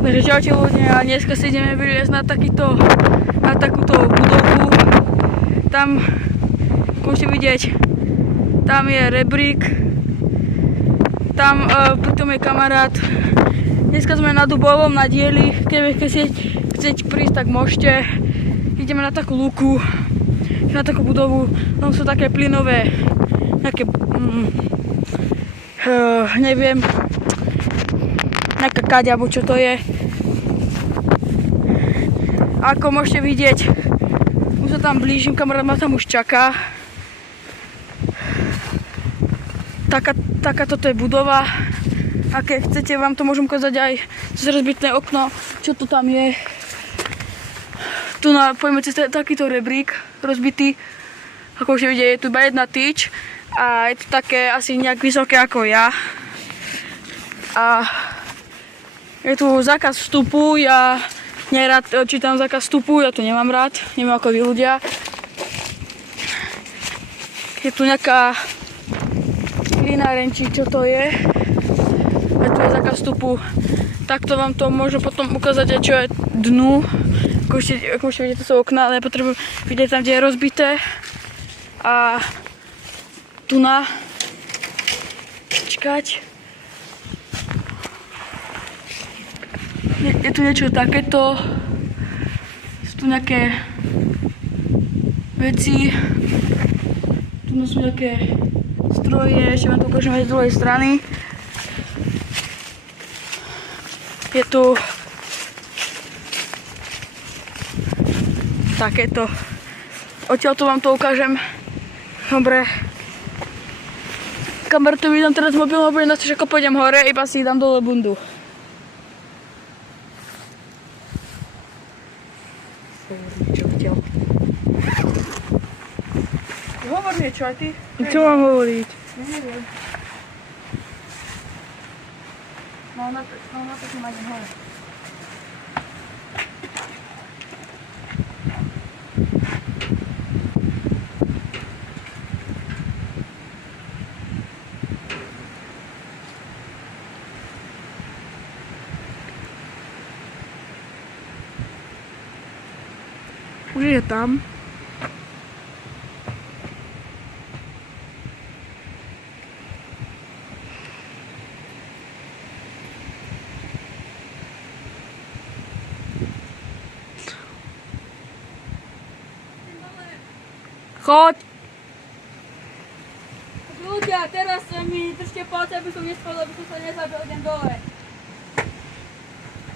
Takže čaute ľudia, dneska si ideme vyliezť na takúto budovu. Tam, môžete vidieť, tam je rebrík. Tam pritom je kamarát. Dneska sme na Dubovom, na dieli. Keď chcete prísť, tak môžete. Ideme na takú luku, na takú budovu. Tam sú také plynové, nejaké, neviem, nejaká kaďa, alebo čo to je. Ako môžete vidieť, už sa tam blížim, kamarát ma tam už čaká. Taká toto je budova. A keď chcete, vám to môžem ukázať aj cez rozbitné okno, čo to tam je. Tu pojďme cez takýto rebrík rozbitý. Ako už vidíte, je tu iba jedna tyč a je to také asi nejak vysoké ako ja. A je tu zákaz vstupu, ja nerad čítam zákaz vstupu, ja to nemám rád, neviem ako vy ľudia. Je tu nejaká plináreň, či čo to je. A tu je zákaz vstupu. Takto vám to môžem potom ukázať, čo je dnu. Ako môžete vidieť, to sú okná, ale potrebujem vidieť tam, kde je rozbité. A tu na čakať. Je tu niečo takéto. Sú tu nejaké veci. Tu sú nejaké stroje, ešte vám to ukážem aj z druhej strany. Je tu takéto. Odtiaľto vám to ukážem. Dobre. Kameru vydám teraz mobilom, budem nastať, ako pôjdem hore, iba si dám dole bundu. Hovor niečo aj ty. Čo mám hovoriť? Neviem. No na to si máte hore. Už je tam. Choď! Ľudia, teraz mi držte palce, aby som nespadol, aby som sa nezabil, idem dole.